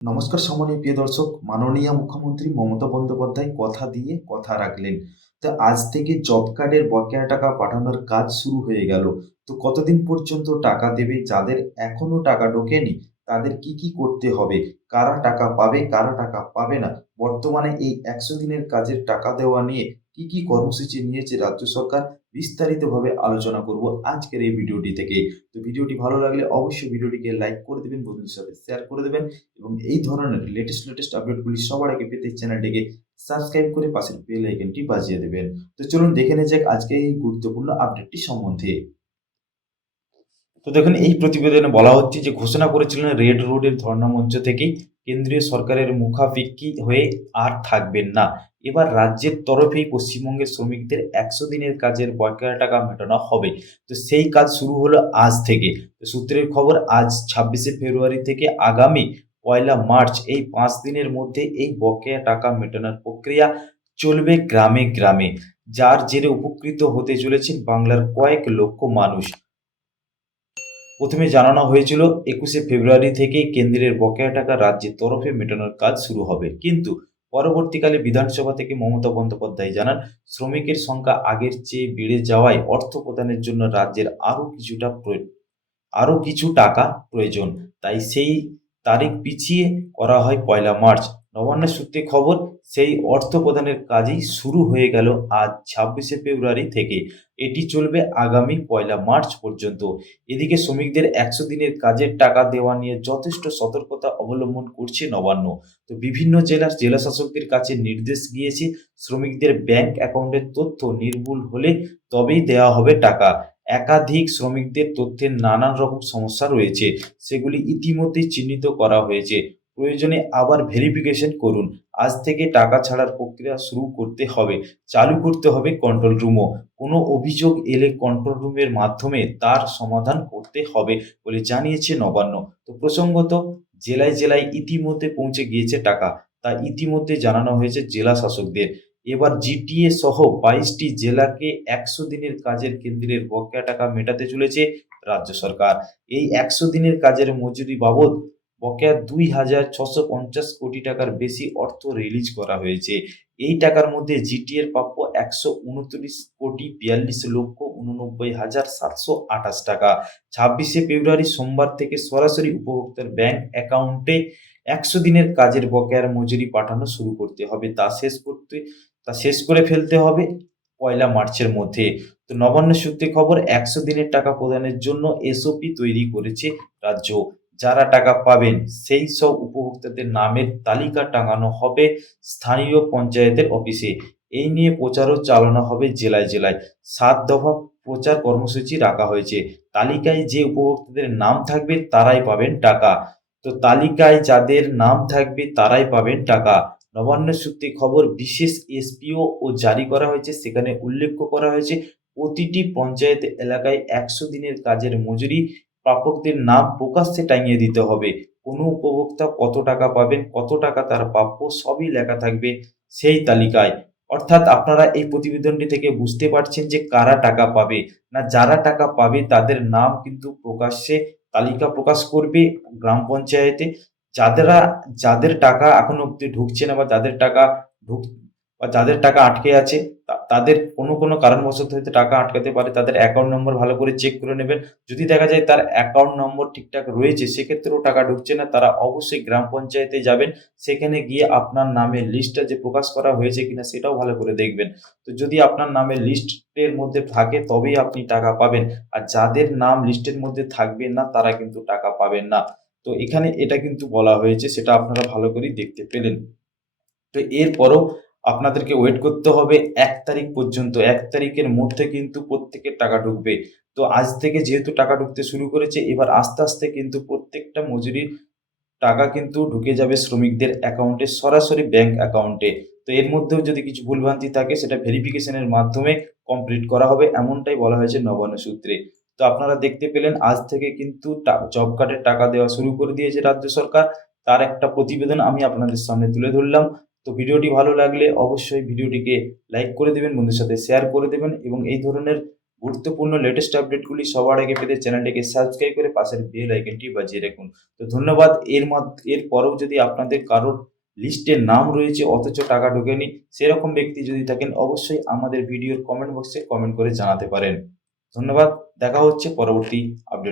নমস্কার সম্মানীয় প্রিয় দর্শক, মাননীয় মুখ্যমন্ত্রী মমতা বন্দ্যোপাধ্যায় কথা দিয়ে কথা রাখলেন। তো আজ থেকে জব কার্ডের বকেয়া টাকা পাঠানোর কাজ শুরু হয়ে গেল। তো কতদিন পর্যন্ত টাকা দেবে? যাদের এখনো টাকা ঢোকেনি তাদের কি কি করতে হবে? কারা টাকা পাবে, কারা টাকা পাবে না? বর্তমানে এই 100 দিনের কাজের টাকা দেওয়া নিয়ে কি কি কর্মসূচি নিয়েছে রাজ্য সরকার, বিস্তারিতভাবে আলোচনা করব আজকের এই ভিডিওটি থেকে। তো ভিডিওটি ভালো লাগলে অবশ্যই ভিডিওটিকে লাইক করে দেবেন, বন্ধুদের সাথে শেয়ার করে দেবেন এবং এই ধরনের লেটেস্ট আপডেটগুলি সবার আগে পেতে চ্যানেলটিকে সাবস্ক্রাইব করে পাশের বেল আইকনটি বাজিয়ে দেবেন। তো চলুন দেখে নেওয়া যাক আজকে এই গুরুত্বপূর্ণ আপডেটটি সম্বন্ধে। তো দেখুন, এই প্রতিবেদনে বলা হচ্ছে যে ঘোষণা করেছিলেন রেড রোডের ধর্ণা মঞ্চ থেকেই কেন্দ্রীয় সরকারের মুখাপেক্ষী হয়ে আর থাকবেন না। এবার রাজ্যের তরফেই পশ্চিমবঙ্গের শ্রমিকদের 100 দিনের কাজের বকেয়া টাকা মেটানো হবে। তো সেই কাজ শুরু হলো আজ থেকে। তো সূত্রের খবর, আজ 26শে ফেব্রুয়ারি থেকে আগামী 1লা মার্চ এই 5 দিনের মধ্যে এই বকেয়া টাকা মেটানোর প্রক্রিয়া চলবে গ্রামে গ্রামে, যার জেরে উপকৃত হতে চলেছেন বাংলার কয়েক লক্ষ মানুষ। প্রথমে জানানো হয়েছিল 21শে ফেব্রুয়ারি থেকে কেন্দ্রের বকেয়া টাকা রাজ্যের তরফে মেটানোর কাজ শুরু হবে, কিন্তু পরবর্তীকালে বিধানসভা থেকে মমতা বন্দ্যোপাধ্যায় জানান শ্রমিকের সংখ্যা আগের চেয়ে বেড়ে যাওয়ায় অর্থ প্রদানের জন্য রাজ্যের আরও কিছু টাকা প্রয়োজন। তাই সেই তারিখ পিছিয়ে করা হয় 1লা মার্চ। নবান্নের সূত্রে খবর, সেই অর্থ প্রদানের কাজই শুরু হয়ে গেল আজ 26শে ফেব্রুয়ারি থেকে। এটি চলবে আগামী 1লা মার্চ পর্যন্ত। এদিকে শ্রমিকদের 100 দিনের কাজের টাকা দেওয়া নিয়ে যথেষ্ট সতর্কতা অবলম্বন করছে নবান্ন। তো বিভিন্ন জেলার জেলাশাসকদের কাছে নির্দেশ গিয়েছে, শ্রমিকদের ব্যাংক অ্যাকাউন্টের তথ্য নির্ভুল হলে তবেই দেওয়া হবে টাকা। একাধিক শ্রমিকদের তথ্যের নানান রকম সমস্যা রয়েছে, সেগুলি ইতিমধ্যেই চিহ্নিত করা হয়েছে। প্রয়োজনে আবার ভেরিফিকেশন করুন। আজ থেকে টাকা ছাড়ার প্রক্রিয়া শুরু করতে হবে, চালু করতে হবে কন্ট্রোল রুমও। কোনো অভিযোগ এলে কন্ট্রোল রুমের মাধ্যমে তার সমাধান করতে হবে বলে জানিয়েছে নবান্ন। তো প্রসঙ্গত, জেলায় জেলায় ইতিমধ্যে পৌঁছে গিয়েছে টাকা, তা ইতিমধ্যে জানানো হয়েছে জেলা শাসকদের। এবার জিটিএ সহ 22টি জেলাকে 100 দিনের কাজের কেন্দ্রের বকেয়া টাকা মেটাতে চলেছে রাজ্য সরকার। এই 100 দিনের কাজের মজুরি বাবদ বকেয়া 2,650 কোটি টাকার বেশি অর্থ রিলিজ করা হয়েছে। এই টাকার মধ্যে জিটিএর প্রাপ্য 129,42,89,728 টাকা। 26শে ফেব্রুয়ারি সোমবার থেকে সরাসরি উপভোক্তার ব্যাংক অ্যাকাউন্টে 100 দিনের কাজের বকেয়ার মজুরি পাঠানো শুরু করতে হবে। তা শেষ করে ফেলতে হবে 1লা মার্চের মধ্যে। তো নবান্ন সূত্রে খবর, 100 দিনের টাকা প্রদানের জন্য এসওপি তৈরি করেছে রাজ্য। যারা টাকা পাবেন সেই সব উপভোক্তাদের নামের তালিকা টাঙানো হবে স্থানীয় পঞ্চায়েতের অফিসে। এই নিয়ে প্রচারও চালানো হবে জেলায় জেলায়। 7 দফা প্রচার কর্মসূচি রাখা হয়েছে। তালিকায় যে উপভোক্তাদের নাম থাকবে তারাই পাবেন টাকা। তো তালিকায় যাদের নাম থাকবে তারাই পাবেন টাকা। নবান্নের সূত্রে খবর, বিশেষ এসপিও ও জারি করা হয়েছে, সেখানে উল্লেখ করা হয়েছে প্রতিটি পঞ্চায়েত এলাকায় 100 দিনের কাজের মজুরি প্রাপকদের নাম প্রকাশ্যে টাঙিয়ে দিতে হবে। কোনো উপভোক্তা কত টাকা পাবেন, কত টাকা তার প্রাপ্য, সবই লেখা থাকবে সেই তালিকায়। অর্থাৎ আপনারা এই প্রতিবেদনটি থেকে বুঝতে পারছেন যে কারা টাকা পাবে না। যারা টাকা পাবে তাদের নাম কিন্তু প্রকাশ্যে তালিকা প্রকাশ করবে গ্রাম পঞ্চায়েতে। যাদেরা যাদের টাকা এখনো অব্দি ঢুকছে না, বা যাদের টাকা আটকে আছে, তাদের কোনো কারণবশত হয়তো টাকা আটকাতে পারে, তাদের অ্যাকাউন্ট নম্বর ভালো করে চেক করে নেবেন। যদি দেখা যায় তার অ্যাকাউন্ট নম্বর ঠিকঠাক রয়েছে, সেক্ষেত্রেও টাকা ঢুকছে না, তারা অবশ্যই গ্রাম পঞ্চায়েতে যাবেন। সেখানে গিয়ে আপনার নামের লিস্টটা যে প্রকাশ করা হয়েছে কিনা সেটাও ভালো করে দেখবেন। তো যদি আপনার নামের লিস্টের মধ্যে থাকে তবেই আপনি টাকা পাবেন, আর যাদের নাম লিস্টের মধ্যে থাকবে না তারা কিন্তু টাকা পাবেন না। তো এখানে এটা কিন্তু বলা হয়েছে, সেটা আপনারা ভালো করেই দেখতে পেলেন। তো এরপরও আপনাদেরকে ওয়েট করতে হবে 1 তারিখ পর্যন্ত। 1 তারিখের মধ্যে কিন্তু প্রত্যেকের টাকা ঢুকবে। তো আজ থেকে যেহেতু টাকা ঢুকতে শুরু করেছে, এবার আস্তে আস্তে কিন্তু প্রত্যেকটা মজুরির টাকা কিন্তু ঢুকে যাবে শ্রমিকদের অ্যাকাউন্টে, সরাসরি ব্যাংক অ্যাকাউন্টে। তো এর মধ্যেও যদি কিছু ভুলভ্রান্তি থাকে সেটা ভেরিফিকেশনের মাধ্যমে কমপ্লিট করা হবে, এমনটাই বলা হয়েছে নবান্ন সূত্রে। তো আপনারা দেখতে পেলেন আজ থেকে কিন্তু জব কার্ডের টাকা দেওয়া শুরু করে দিয়েছে রাজ্য সরকার। তার একটা প্রতিবেদন আমি আপনাদের সামনে তুলে ধরলাম। তো ভিডিওটি ভালো লাগলে অবশ্যই ভিডিওটিকে লাইক করে দেবেন, বন্ধুদের সাথে শেয়ার করে দেবেন এবং এই ধরনের গুরুত্বপূর্ণ লেটেস্ট আপডেটগুলি সবার আগে পেতে চ্যানেলটিকে সাবস্ক্রাইব করে পাশের বেল আইকনটি বাজিয়ে রাখুন। তো ধন্যবাদ। এর পরেও যদি আপনাদের কারোর লিস্টে নাম রয়েছে অথচ টাকা ঢোকেনি, সেরকম ব্যক্তি যদি থাকেন অবশ্যই আমাদের ভিডিওর কমেন্ট বক্সে কমেন্ট করে জানাতে পারেন। ধন্যবাদ। দেখা হচ্ছে পরবর্তী আপডেট।